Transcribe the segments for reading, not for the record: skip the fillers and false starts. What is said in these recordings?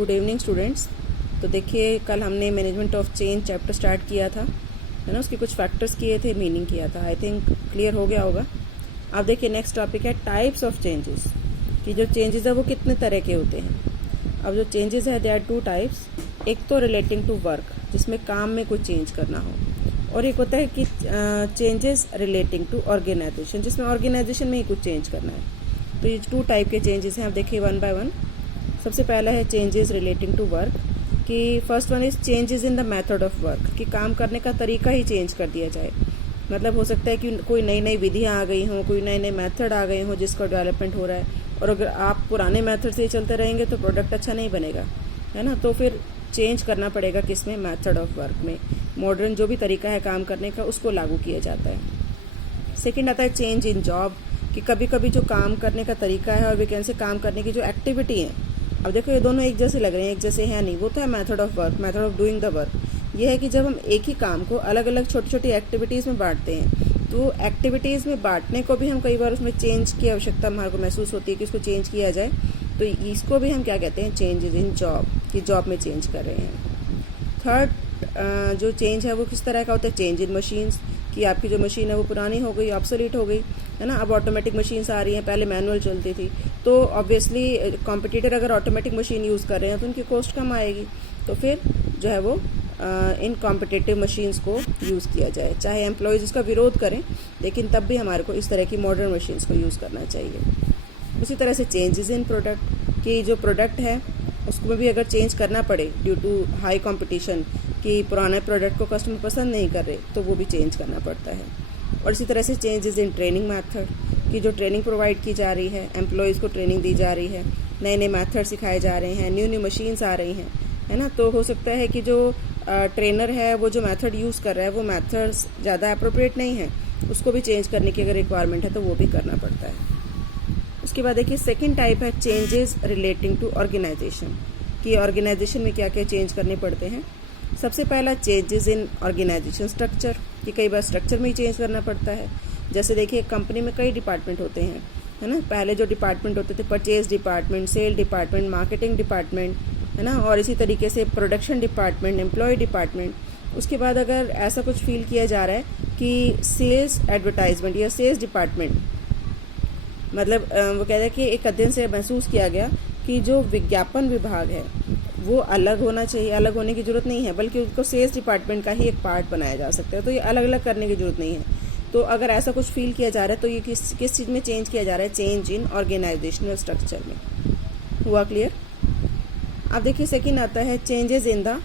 Good evening students. तो देखिए कल हमने management of change chapter start किया था, है ना। उसके कुछ फैक्टर्स किए थे, मीनिंग किया था। आई थिंक क्लियर हो गया होगा। अब देखिए नेक्स्ट टॉपिक है टाइप्स ऑफ चेंजेस, कि जो चेंजेस है वो कितने तरह के होते हैं। अब जो चेंजेस है दे आर टू टाइप्स। एक तो रिलेटिंग टू वर्क, जिसमें काम में कुछ चेंज करना हो, और एक होता है कि चेंजेस रिलेटिंग टू ऑर्गेनाइजेशन, जिसमें ऑर्गेनाइजेशन में ही कुछ चेंज करना है। तो ये टू टाइप के चेंजेस हैं। आप देखिए वन बाय वन। सबसे पहला है चेंजेस रिलेटिंग टू वर्क, कि first one is changes in the method of work, कि काम करने का तरीका ही चेंज कर दिया जाए। मतलब हो सकता है कि कोई नई नई विधियाँ आ गई हों, कोई नए नए मेथड आ गए हों जिसका डेवलपमेंट हो रहा है, और अगर आप पुराने मेथड से ही चलते रहेंगे तो प्रोडक्ट अच्छा नहीं बनेगा, है ना। तो फिर चेंज करना पड़ेगा किसमें, मेथड ऑफ वर्क में। मॉडर्न जो भी तरीका है काम करने का उसको लागू किया जाता है। सेकेंड आता है चेंज इन जॉब, कि कभी कभी जो काम करने का तरीका है और वैकेंसी काम करने की जो एक्टिविटी है, अब देखो ये दोनों एक जैसे लग रहे हैं, एक जैसे हैं नहीं। वो तो है method of work, method of doing the work. ये है कि जब हम एक ही काम को अलग अलग छोटी छोटी एक्टिविटीज़ में बांटते हैं, तो एक्टिविटीज़ में बांटने को भी हम कई बार उसमें चेंज की आवश्यकता हमारे को महसूस होती है कि इसको चेंज किया जाए। तो इसको भी हम क्या कहते हैं, चेंजेस इन जॉब, कि जॉब में चेंज कर रहे हैं। थर्ड जो चेंज है वो किस तरह का होता है, चेंज इन मशीन्स, कि आपकी जो मशीन है वो पुरानी हो गई, ऑब्सोलीट हो गई, है ना। अब ऑटोमेटिक मशीन्स आ रही हैं, पहले मैनुअल चलती थी। तो ऑब्वियसली कॉम्पिटिटर अगर ऑटोमेटिक मशीन यूज़ कर रहे हैं तो उनकी कॉस्ट कम आएगी। तो फिर जो है वो इन कॉम्पिटिटिव मशीन्स को यूज़ किया जाए। चाहे एम्प्लॉयज़ इसका विरोध करें, लेकिन तब भी हमारे को इस तरह की मॉडर्न मशीन्स को यूज़ करना चाहिए। उसी तरह से चेंजेस इन प्रोडक्ट, कि जो प्रोडक्ट है उसको भी अगर चेंज करना पड़े ड्यू टू हाई कंपटीशन, कि पुराने प्रोडक्ट को कस्टमर पसंद नहीं कर रहे, तो वो भी चेंज करना पड़ता है। और इसी तरह से चेंजेस इन ट्रेनिंग मेथड, कि जो ट्रेनिंग प्रोवाइड की जा रही है, एम्प्लॉयज़ को ट्रेनिंग दी जा रही है, नए नए मेथड सिखाए जा रहे हैं, न्यू न्यू मशीन्स आ रही हैं, है ना। तो हो सकता है कि जो ट्रेनर है वो जो मेथड यूज़ कर रहा है वो मेथड ज़्यादा अप्रोप्रिएट नहीं है, उसको भी चेंज करने की अगर रिक्वायरमेंट है तो वो भी करना पड़ता है। उसके बाद देखिए सेकेंड टाइप है चेंजेस रिलेटिंग टू ऑर्गेनाइजेशन, कि ऑर्गेनाइजेशन में क्या क्या चेंज करने पड़ते हैं। सबसे पहला चेंजेस इन ऑर्गेनाइजेशन स्ट्रक्चर, कि कई बार स्ट्रक्चर में ही चेंज करना पड़ता है। जैसे देखिए कंपनी में कई डिपार्टमेंट होते हैं, है ना। पहले जो डिपार्टमेंट होते थे, purchase department, sale department, marketing department, है ना, और इसी तरीके से प्रोडक्शन डिपार्टमेंट, एम्प्लॉय डिपार्टमेंट। उसके बाद अगर ऐसा कुछ फील किया जा रहा है कि सेल्स एडवर्टाइजमेंट या सेल्स डिपार्टमेंट, मतलब वो कहते हैं कि एक अध्ययन से महसूस किया गया कि जो विज्ञापन विभाग है वो अलग होना चाहिए। अलग होने की जरूरत नहीं है, बल्कि उसको सेल्स डिपार्टमेंट का ही एक पार्ट बनाया जा सकता है। तो ये अलग अलग करने की जरूरत नहीं है। तो अगर ऐसा कुछ फील किया जा रहा है तो ये किस चीज़ में चेंज किया जा रहा है, चेंज इन ऑर्गेनाइजेशनल स्ट्रक्चर में। हुआ क्लियर। अब देखिए सेकेंड आता है changes in the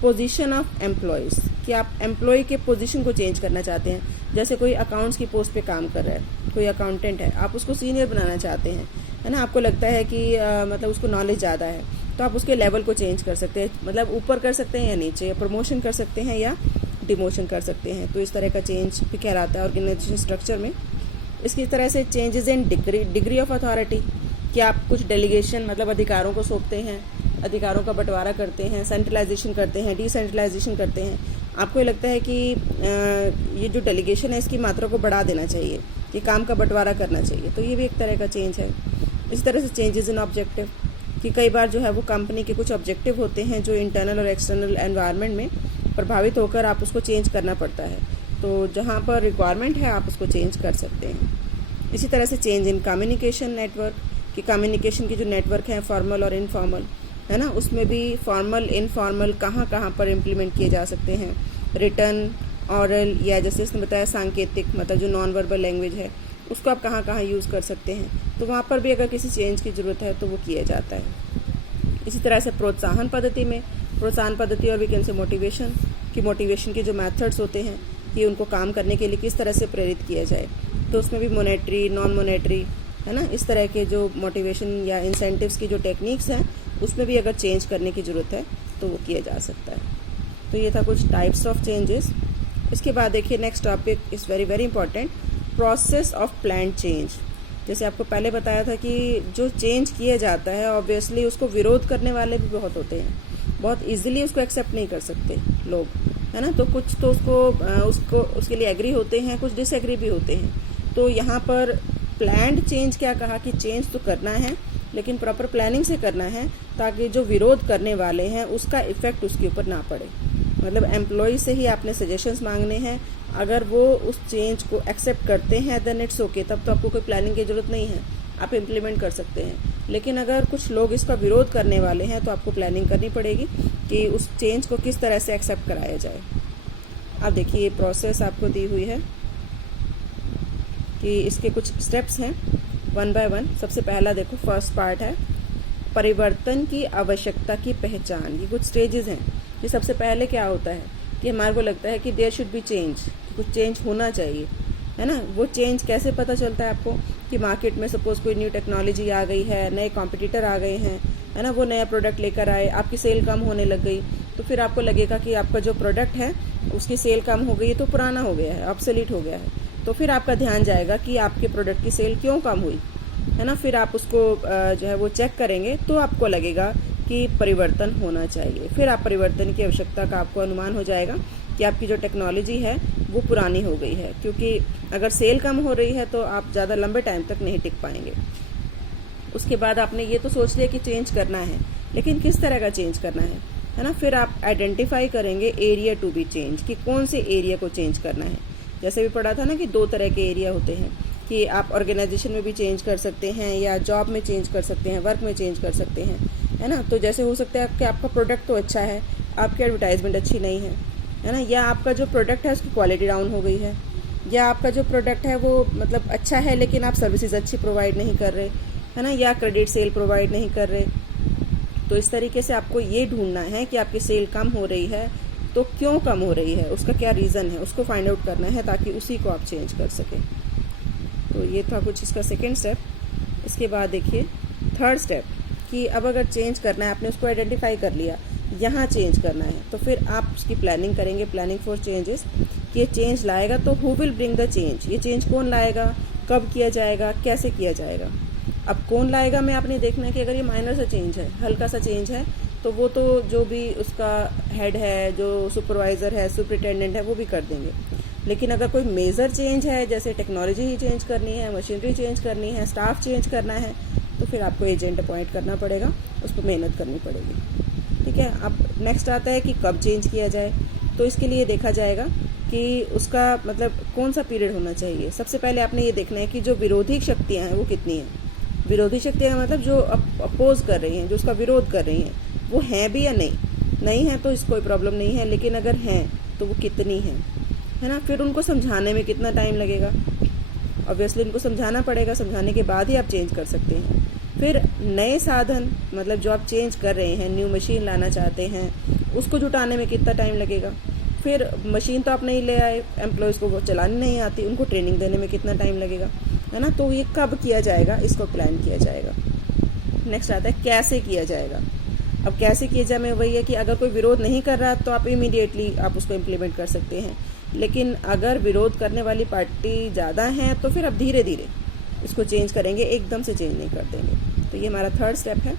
position of employees, कि आप एम्प्लॉय के पोजीशन को चेंज करना चाहते हैं। जैसे कोई अकाउंट्स की पोस्ट पे काम कर रहा है, कोई अकाउंटेंट है, आप उसको सीनियर बनाना चाहते हैं, है ना। आपको लगता है कि मतलब उसको नॉलेज ज़्यादा है, तो आप उसके लेवल को चेंज कर सकते हैं। मतलब ऊपर कर सकते हैं या नीचे, या प्रमोशन कर सकते हैं या डिमोशन कर सकते हैं। तो इस तरह का चेंज भी कहलाता है ऑर्गेनाइजेशन स्ट्रक्चर में। इसकी तरह से changes in degree of authority, कि आप कुछ डेलीगेशन मतलब अधिकारों को सौंपते हैं, अधिकारों का बंटवारा करते हैं, सेंट्रलाइजेशन करते हैं, डिसेंट्रलाइजेशन करते हैं। आपको ये लगता है कि ये जो डेलीगेशन है इसकी मात्रा को बढ़ा देना चाहिए, कि काम का बंटवारा करना चाहिए। तो ये भी एक तरह का चेंज है। इस तरह से चेंजेस इन ऑब्जेक्टिव, कि कई बार जो है वो कंपनी के कुछ ऑब्जेक्टिव होते हैं जो इंटरनल और एक्सटर्नल एनवायरनमेंट में प्रभावित होकर आप उसको चेंज करना पड़ता है। तो जहाँ पर रिक्वायरमेंट है आप उसको चेंज कर सकते हैं। इसी तरह से चेंज इन कम्युनिकेशन नेटवर्क, कि कम्युनिकेशन की जो नेटवर्क है फॉर्मल और इनफॉर्मल, है ना, उसमें भी फॉर्मल इनफॉर्मल कहाँ कहाँ पर इम्प्लीमेंट किए जा सकते हैं। रिटर्न, ऑरल, या जैसे इसने बताया सांकेतिक, मतलब जो नॉन वर्बल लैंग्वेज है उसको आप कहाँ कहाँ यूज़ कर सकते हैं। तो वहाँ पर भी अगर किसी चेंज की ज़रूरत है तो वो किया जाता है। इसी तरह से प्रोत्साहन पद्धति में, प्रोत्साहन पद्धति और वैकेंसी मोटिवेशन, कि मोटिवेशन के जो मेथड्स होते हैं कि उनको काम करने के लिए किस तरह से प्रेरित किया जाए। तो उसमें भी मोनेटरी, नॉन मोनेटरी, है ना, इस तरह के जो मोटिवेशन या इंसेंटिव्स की जो टेक्निक्स हैं उसमें भी अगर चेंज करने की ज़रूरत है तो वो किया जा सकता है। तो ये था कुछ टाइप्स ऑफ चेंजेस। इसके बाद देखिए next topic is very very important, process of plan change. जैसे आपको पहले बताया था कि जो चेंज किया जाता है ऑब्वियसली उसको विरोध करने वाले भी बहुत होते हैं, बहुत इजीली उसको एक्सेप्ट नहीं कर सकते लोग, है ना। तो कुछ तो उसको उसके लिए एग्री होते हैं, कुछ डिसएग्री भी होते हैं। तो यहाँ पर प्लान्ड चेंज क्या कहा कि चेंज तो करना है, लेकिन प्रॉपर प्लानिंग से करना है ताकि जो विरोध करने वाले हैं उसका इफेक्ट उसके ऊपर ना पड़े। मतलब एम्प्लॉय से ही आपने सजेशंस मांगने हैं, अगर वो उस चेंज को एक्सेप्ट करते हैं देन इट्स ओके, तब तो आपको कोई प्लानिंग की ज़रूरत नहीं है, आप इम्प्लीमेंट कर सकते हैं। लेकिन अगर कुछ लोग इसका विरोध करने वाले हैं तो आपको प्लानिंग करनी पड़ेगी कि उस चेंज को किस तरह से एक्सेप्ट कराया जाए। अब देखिए ये प्रोसेस आपको दी हुई है कि इसके कुछ स्टेप्स हैं 1 बाय 1। सबसे पहला देखो फर्स्ट पार्ट है परिवर्तन की आवश्यकता की पहचान। ये कुछ स्टेजेस हैं। ये सबसे पहले क्या होता है कि हमारे को लगता है कि देयर शुड बी चेंज, कुछ चेंज होना चाहिए, है ना। वो चेंज कैसे पता चलता है आपको कि मार्केट में सपोज कोई न्यू टेक्नोलॉजी आ गई है, नए कॉम्पिटिटर आ गए हैं, है ना, वो नया प्रोडक्ट लेकर आए, आपकी सेल कम होने लग गई, तो फिर आपको लगेगा कि आपका जो प्रोडक्ट है उसकी सेल कम हो गई, तो पुराना हो गया है, ऑब्सोलीट हो गया है। तो फिर आपका ध्यान जाएगा कि आपके प्रोडक्ट की सेल क्यों कम हुई, है ना। फिर आप उसको जो है वो चेक करेंगे तो आपको लगेगा कि परिवर्तन होना चाहिए। फिर आप परिवर्तन की आवश्यकता का आपको अनुमान हो जाएगा कि आपकी जो टेक्नोलॉजी है वो पुरानी हो गई है, क्योंकि अगर सेल कम हो रही है तो आप ज़्यादा लंबे टाइम तक नहीं टिक पाएंगे। उसके बाद आपने ये तो सोच लिया कि चेंज करना है, लेकिन किस तरह का चेंज करना है ना। फिर आप आइडेंटिफाई करेंगे एरिया टू बी चेंज, कि कौन से एरिया को चेंज करना है। जैसे भी पढ़ा था ना कि 2 तरह के एरिया होते हैं, कि आप ऑर्गेनाइजेशन में भी चेंज कर सकते हैं या जॉब में चेंज कर सकते हैं, वर्क में चेंज कर सकते हैं, है ना। तो जैसे हो सकता है कि आपका प्रोडक्ट तो अच्छा है, आपकी एडवर्टाइजमेंट अच्छी नहीं है ना, या आपका जो प्रोडक्ट है उसकी क्वालिटी डाउन हो गई है, या आपका जो प्रोडक्ट है वो मतलब अच्छा है लेकिन आप सर्विसेज अच्छी प्रोवाइड नहीं कर रहे, है ना, या क्रेडिट सेल प्रोवाइड नहीं कर रहे। तो इस तरीके से आपको ये ढूंढना है कि आपकी सेल कम हो रही है तो क्यों कम हो रही है, उसका क्या रीज़न है, उसको फाइंड आउट करना है ताकि उसी को आप चेंज कर सकें। तो ये था कुछ इसका सेकेंड स्टेप। इसके बाद देखिए थर्ड स्टेप, कि अब अगर चेंज करना है, आपने उसको आइडेंटिफाई कर लिया, यहाँ चेंज करना है, तो फिर आप उसकी प्लानिंग करेंगे, प्लानिंग फॉर चेंजेस। ये चेंज लाएगा तो who will bring the change, ये चेंज कौन लाएगा, कब किया जाएगा, कैसे किया जाएगा। अब कौन लाएगा में आपने देखना है कि अगर ये माइनर सा चेंज है, हल्का सा चेंज है, तो वो तो जो भी उसका हेड है, जो सुपरवाइज़र है, सुपरिटेंडेंट है, वो भी कर देंगे। लेकिन अगर कोई मेजर चेंज है, जैसे टेक्नोलॉजी ही चेंज करनी है, मशीनरी चेंज करनी है, स्टाफ चेंज करना है, तो फिर आपको एजेंट अपॉइंट करना पड़ेगा, उस पर मेहनत करनी पड़ेगी। ठीक है। अब नेक्स्ट आता है कि कब चेंज किया जाए। तो इसके लिए देखा जाएगा कि उसका मतलब कौन सा पीरियड होना चाहिए। सबसे पहले आपने ये देखना है कि जो विरोधी शक्तियाँ हैं वो कितनी हैं। विरोधी शक्तियाँ मतलब जो अपोज कर रही हैं, जो उसका विरोध कर रही हैं, वो हैं भी या नहीं है तो इसको कोई प्रॉब्लम नहीं है, लेकिन अगर हैं तो वो कितनी हैं, है ना। फिर उनको समझाने में कितना टाइम लगेगा, ऑब्वियसली उनको समझाना पड़ेगा, समझाने के बाद ही आप चेंज कर सकते हैं। फिर नए साधन, मतलब जो आप चेंज कर रहे हैं, न्यू मशीन लाना चाहते हैं, उसको जुटाने में कितना टाइम लगेगा। फिर मशीन तो आप नहीं ले आए, एम्प्लॉयज़ को वो चलानी नहीं आती, उनको ट्रेनिंग देने में कितना टाइम लगेगा, है ना। तो ये कब किया जाएगा, इसको प्लान किया जाएगा। नेक्स्ट आता है कैसे किया जाएगा। अब कैसे किया जाए में वही है कि अगर कोई विरोध नहीं कर रहा तो आप इमीडिएटली आप उसको इम्प्लीमेंट कर सकते हैं, लेकिन अगर विरोध करने वाली पार्टी ज़्यादा है तो फिर आप धीरे धीरे इसको चेंज करेंगे, एकदम से चेंज नहीं कर देंगे। तो ये हमारा थर्ड स्टेप है।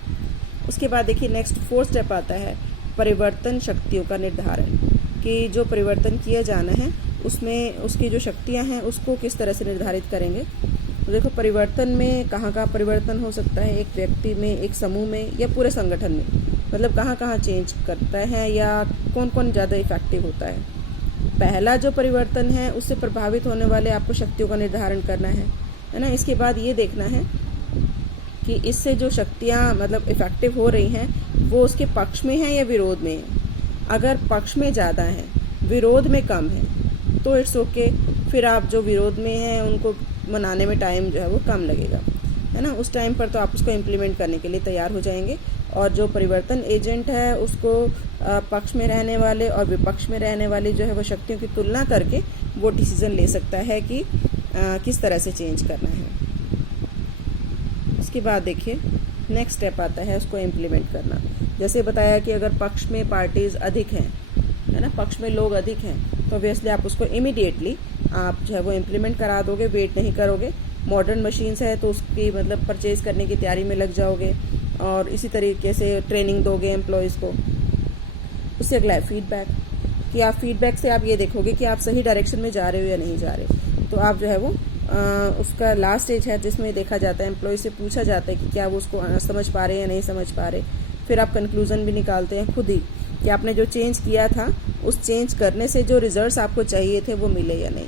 उसके बाद देखिए नेक्स्ट फोर्थ स्टेप आता है परिवर्तन शक्तियों का निर्धारण, कि जो परिवर्तन किया जाना है उसमें उसकी जो शक्तियां हैं उसको किस तरह से निर्धारित करेंगे। तो देखो परिवर्तन में कहाँ कहाँ परिवर्तन हो सकता है, एक व्यक्ति में, एक समूह में, या पूरे संगठन में, मतलब कहाँ कहाँ चेंज करता है या कौन कौन ज़्यादा इफेक्टिव होता है। पहला जो परिवर्तन है उससे प्रभावित होने वाले आपको शक्तियों का निर्धारण करना है ना। इसके बाद ये देखना है कि इससे जो शक्तियाँ मतलब इफेक्टिव हो रही हैं वो उसके पक्ष में है या विरोध में है। अगर पक्ष में ज़्यादा है, विरोध में कम है, तो इट्स ओके। फिर आप जो विरोध में हैं उनको मनाने में टाइम जो है वो कम लगेगा, है ना। उस टाइम पर तो आप उसको इम्प्लीमेंट करने के लिए तैयार हो जाएंगे, और जो परिवर्तन एजेंट है उसको पक्ष में रहने वाले और विपक्ष में रहने वाली जो है वो शक्तियों की तुलना करके वो डिसीजन ले सकता है कि किस तरह से चेंज करना है। उसके बाद देखिए नेक्स्ट स्टेप आता है उसको इम्प्लीमेंट करना। जैसे बताया कि अगर पक्ष में पार्टीज अधिक हैं, है ना, पक्ष में लोग अधिक हैं, तो ऑब्वियसली आप उसको इमीडिएटली आप जो है वो इम्प्लीमेंट करा दोगे, वेट नहीं करोगे। मॉडर्न मशीन्स है तो उसकी मतलब परचेज करने की तैयारी में लग जाओगे, और इसी तरीके से ट्रेनिंग दोगे एम्प्लॉयज़ को। उससे अगला है फीडबैक, कि आप फीडबैक से आप ये देखोगे कि आप सही डायरेक्शन में जा रहे हो या नहीं जा रहे, तो आप जो है वो उसका लास्ट स्टेज है जिसमें देखा जाता है, एम्प्लॉय से पूछा जाता है कि क्या वो उसको समझ पा रहे हैं या नहीं समझ पा रहे। फिर आप कंक्लूजन भी निकालते हैं खुद ही कि आपने जो चेंज किया था उस चेंज करने से जो रिजल्ट्स आपको चाहिए थे वो मिले या नहीं।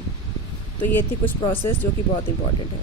तो ये थी कुछ प्रोसेस जो कि बहुत इंपॉर्टेंट है।